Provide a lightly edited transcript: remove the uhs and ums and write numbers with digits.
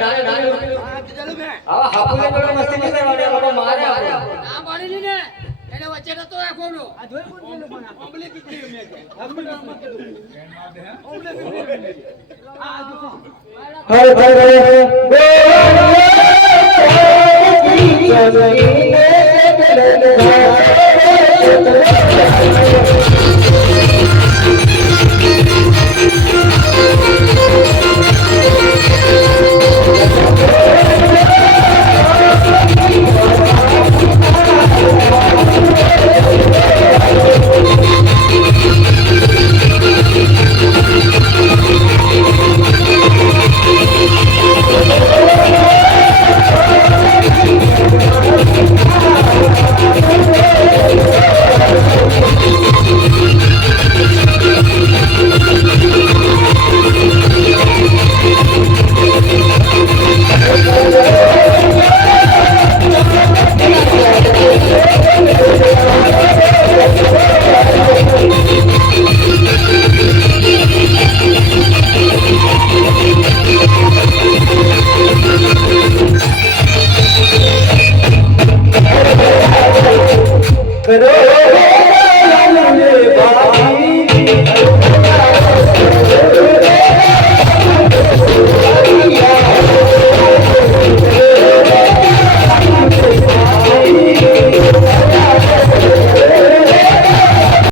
નાને નાને હા કીધેલું મેં આવા હાપુને થોડો મસ્તી ન કરવાની આપણો મારે ના પાડી ને એને વચ્ચે નતો રાખવાનો આ જોઈ બોલ પણ ઓબલે પીકડી મેં કે ઓબલે પીકડી આ જો હર હર બોલ